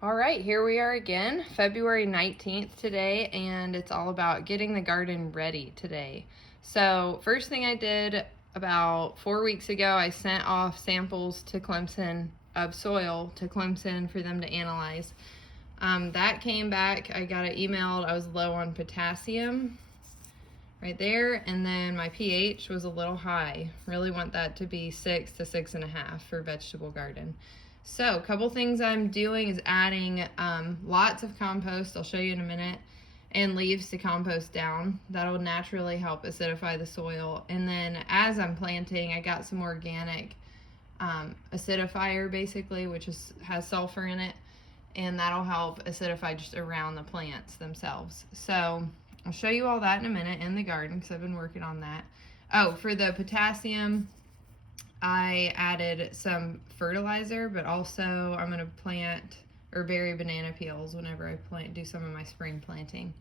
All right, here we are again, February 19th today, and it's all about getting the garden ready today. So first thing I did about 4 weeks ago, I sent off samples to Clemson of soil to Clemson for them to analyze. That came back, I got it emailed, I was low on potassium right there, and then my pH was a little high. Really want that to be 6 to 6.5 for vegetable garden. So a couple things I'm doing is adding lots of compost, I'll show you in a minute, and leaves to compost down. That'll naturally help acidify the soil. And then as I'm planting, I got some organic acidifier basically, which has sulfur in it, and that'll help acidify just around the plants themselves. So I'll show you all that in a minute in the garden because I've been working on that. Oh, for the potassium, I added some fertilizer, but also I'm going to plant or bury banana peels whenever I do some of my spring planting.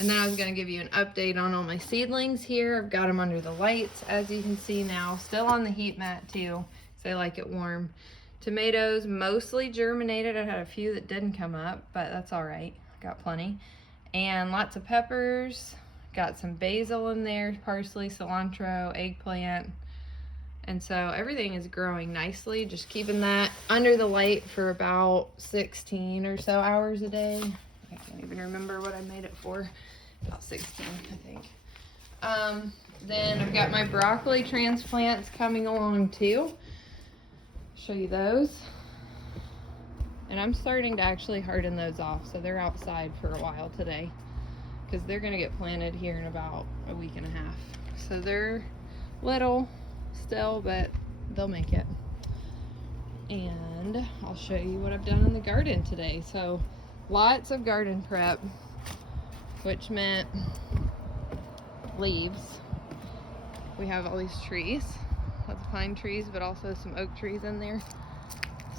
And then I was going to give you an update on all my seedlings here. I've got them under the lights, as you can see now. Still on the heat mat too, because I like it warm. Tomatoes mostly germinated. I had a few that didn't come up, but that's all right. Got plenty. And lots of peppers. Got some basil in there, parsley, cilantro, eggplant. And so everything is growing nicely, just keeping that under the light for about 16 or so hours a day. I can't even remember what I made it for. About 16, I think. Then I've got my broccoli transplants coming along too. Show you those. And I'm starting to actually harden those off, so they're outside for a while today because they're gonna get planted here in about a week and a half. So they're little still, but they'll make it. And I'll show you what I've done in the garden today. So lots of garden prep, which meant leaves. We have all these trees, lots of pine trees, but also some oak trees in there.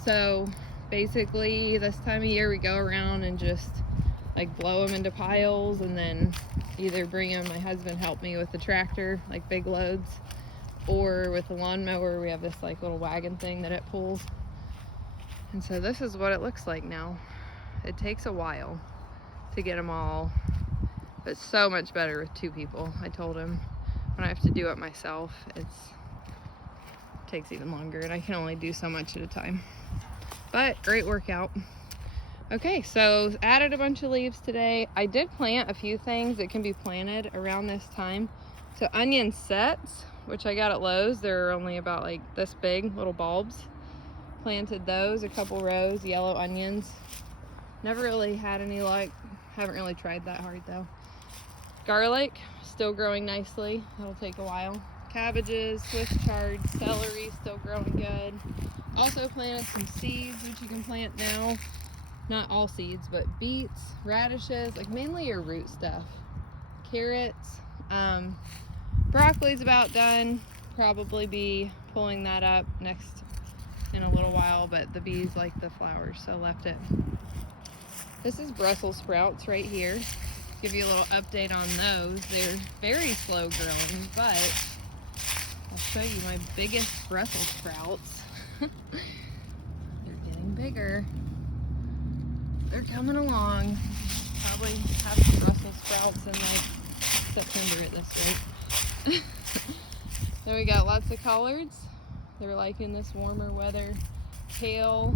So basically this time of year we go around and just like blow them into piles, and then either bring them, my husband helped me with the tractor, like big loads, or with the lawnmower. We have this like little wagon thing that it pulls. And so this is what it looks like now. It takes a while to get them all, but so much better with two people. I told him when I have to do it myself, it takes even longer, and I can only do so much at a time. But great workout. Okay, so added a bunch of leaves today. I did plant a few things that can be planted around this time. So onion sets, which I got at Lowe's, they're only about like this big, little bulbs. Planted those, a couple rows, yellow onions. Never really had any luck. Haven't really tried that hard though. Garlic, still growing nicely. That'll take a while. Cabbages, Swiss chard, celery, still growing good. Also planted some seeds, which you can plant now. Not all seeds, but beets, radishes, like mainly your root stuff. Carrots. Broccoli's about done. Probably be pulling that up next in a little while, but the bees like the flowers, so left it. This is Brussels sprouts right here. Give you a little update on those. They're very slow growing, but I'll show you my biggest Brussels sprouts. They're getting bigger. They're coming along. Probably have some Brussels sprouts in like September at this rate. Then we got lots of collards. They're liking this warmer weather. Kale,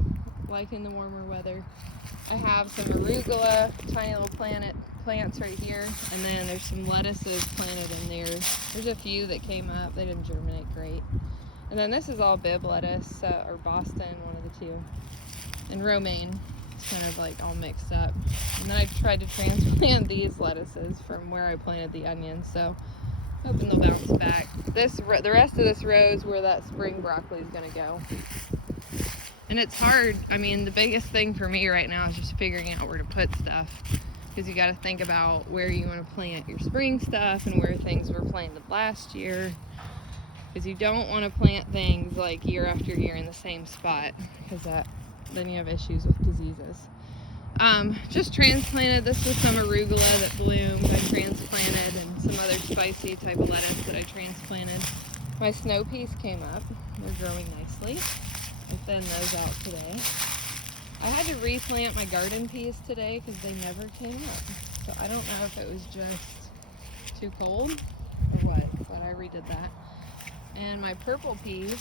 liking the warmer weather. I have some arugula, tiny little plants right here, and then there's some lettuces planted in there. There's a few that came up. They didn't germinate great. And then this is all Bibb lettuce, or Boston, one of the two, and romaine. It's kind of like all mixed up. And then I tried to transplant these lettuces from where I planted the onions, so hoping they'll bounce back. The rest of this row is where that spring broccoli is going to go. And it's hard. I mean, the biggest thing for me right now is just figuring out where to put stuff, because you got to think about where you want to plant your spring stuff and where things were planted last year, because you don't want to plant things like year after year in the same spot, because then you have issues with diseases. Just transplanted this with some arugula that bloomed. I transplanted, and some other spicy type of lettuce that I transplanted. My snow peas came up. They're growing nicely. I thinned those out today. I had to replant my garden peas today because they never came up. So I don't know if it was just too cold or what, but I redid that. And my purple peas,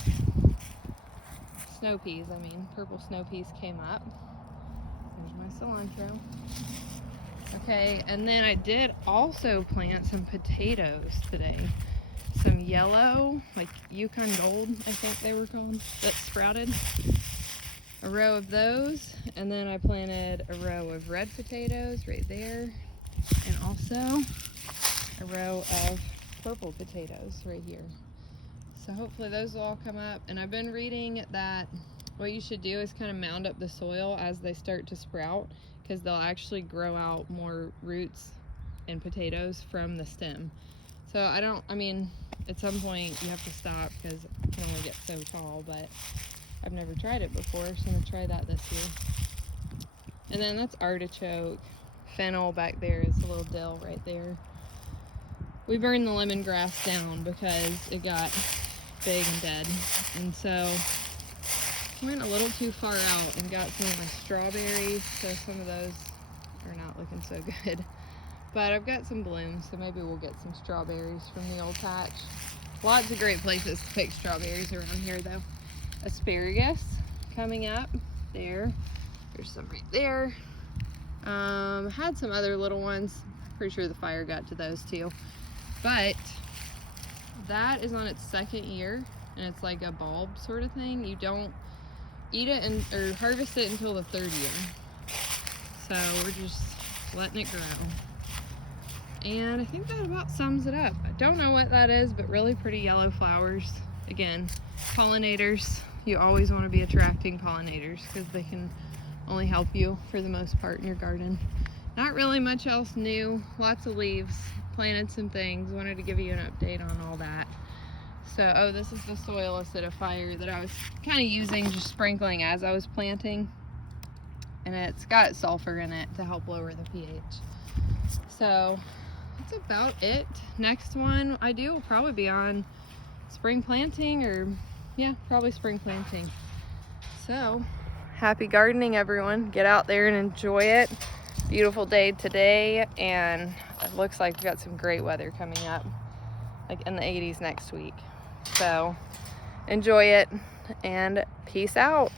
snow peas, I mean, purple snow peas came up. There's my cilantro. Okay, and then I did also plant some potatoes today. Some yellow, like Yukon Gold, I think they were called, that sprouted. A row of those, and then I planted a row of red potatoes right there, and also a row of purple potatoes right here. So hopefully those will all come up. And I've been reading that what you should do is kind of mound up the soil as they start to sprout, because they'll actually grow out more roots and potatoes from the stem. So I mean, at some point you have to stop because it can only get so tall, but I've never tried it before, so I'm gonna try that this year. And then that's artichoke. Fennel back there is a little dill right there. We burned the lemongrass down because it got big and dead. And so I went a little too far out and got some of my strawberries, so some of those are not looking so good. But I've got some blooms, so maybe we'll get some strawberries from the old patch. Lots of great places to pick strawberries around here though. Asparagus coming up there. There's some right there. Had some other little ones. Pretty sure the fire got to those too. But that is on its second year, and it's like a bulb sort of thing. You don't eat it or harvest it until the third year. So we're just letting it grow. And I think that about sums it up. I don't know what that is, but really pretty yellow flowers. Again, pollinators. You always want to be attracting pollinators because they can only help you for the most part in your garden. Not really much else new. Lots of leaves. Planted some things. Wanted to give you an update on all that. So, oh, this is the soil acidifier that I was kind of using, just sprinkling as I was planting. And it's got sulfur in it to help lower the pH. So, that's about it. Next one I do will probably be on spring planting, or yeah, probably spring planting. So, happy gardening, everyone. Get out there and enjoy it. Beautiful day today, and it looks like we've got some great weather coming up, like in the 80s next week. So, enjoy it, and peace out.